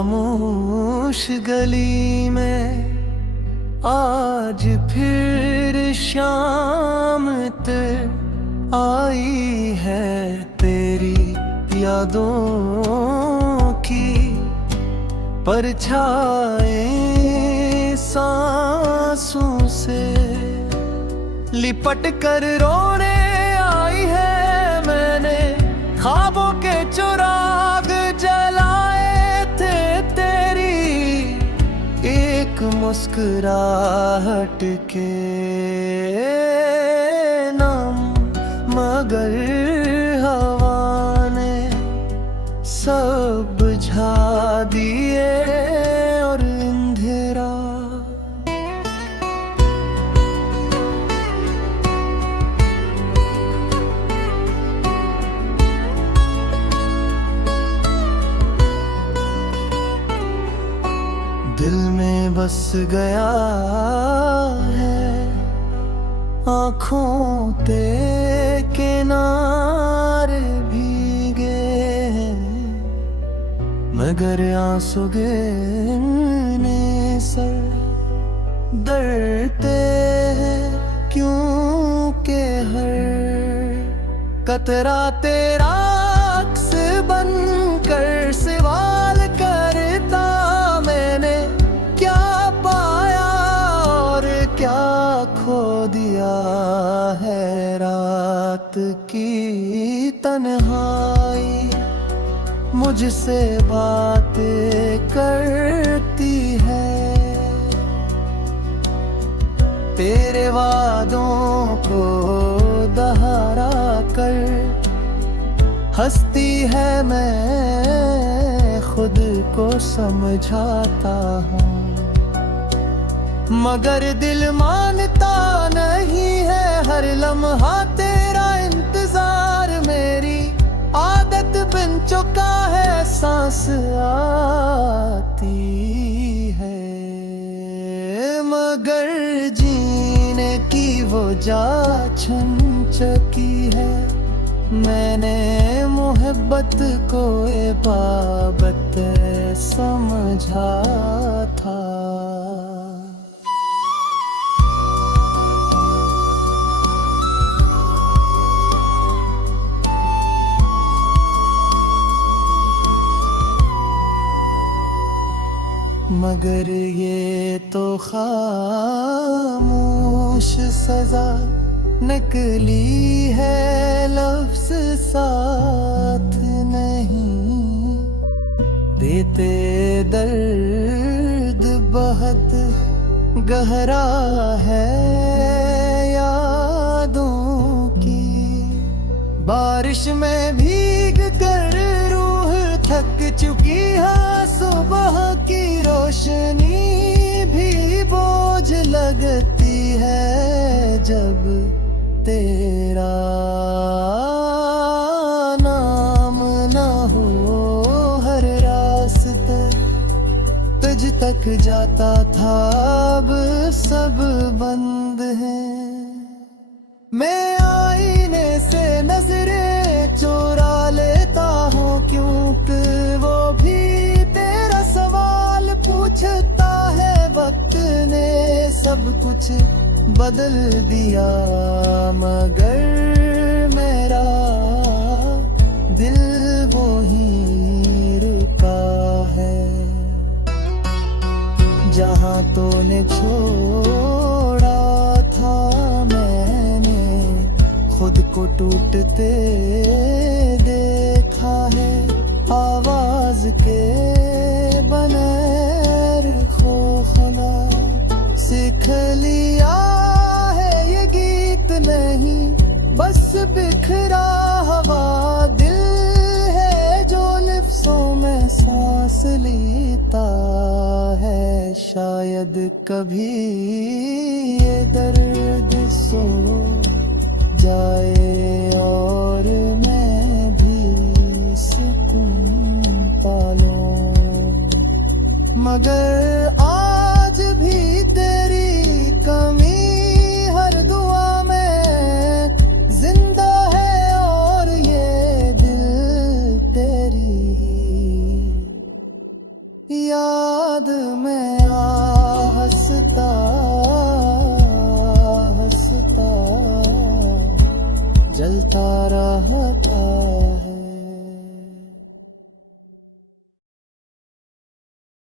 खामोश गली में आज फिर शाम आई है तेरी यादों की परछाएं सांसों से लिपट कर रोने आई है। मैंने ख्वाबों के चिराग जलाए थे तेरी एक मुस्कुराहट के नाम, मगर हवा ने सब बुझा दिए और अंधेरा। दिल में बस गया है आँखों ते किनारे भीगे हैं, मगर आंसू गिरने सर डरते हैं क्योंकि हर कतरा तेरा अक्स बनकर सवाल करता मैंने क्या पाया और क्या खो दिया है। रात की तन्हाई मुझसे बातें करती है, तेरे वादों को दोहरा कर हंसती है। मैं खुद को समझाता हूँ मगर दिल मानता नहीं है। हर लम्हा तेरा इंतजार मेरी आदत बन चुका है, सांस आती है मगर जीने की वो जा छन चुकी है। मैंने मोहब्बत को इबादत समझा था। मगर ये तो खामोश सजा निकली है, लफ्ज़ साथ नहीं देते। दर्द बहुत गहरा है यादों की, बारिश में भीग कर रूह थक चुकी है। सुबह की रोशनी भी बोझ लगती है जब तेरा नाम ना हो। हर रास्ते तुझ तक जाता था अब सब बंद है। मैं आईने से नजरें चुरा लेता हूँ क्योंकि वो भी तेरा सवाल पूछता है। वक्त ने सब कुछ बदल दिया मगर मेरा दिल वो ही रुका है। जहाँ तूने छोड़ा था मैंने खुद को टूटते देखा है। आवाज के बगैर खोखला सीख लिया है ये गीत नहीं बस बिखरा हवा दिल है जो लिफ्ज़ों में सांस लेता है। शायद कभी ये दर्द सो जाए और मैं भी सुकून पालूं, मगर आज भी तेरी कमी हर दुआ में जिंदा है और ये दिल तेरी याद में हंसता हंसता जलता रहता है।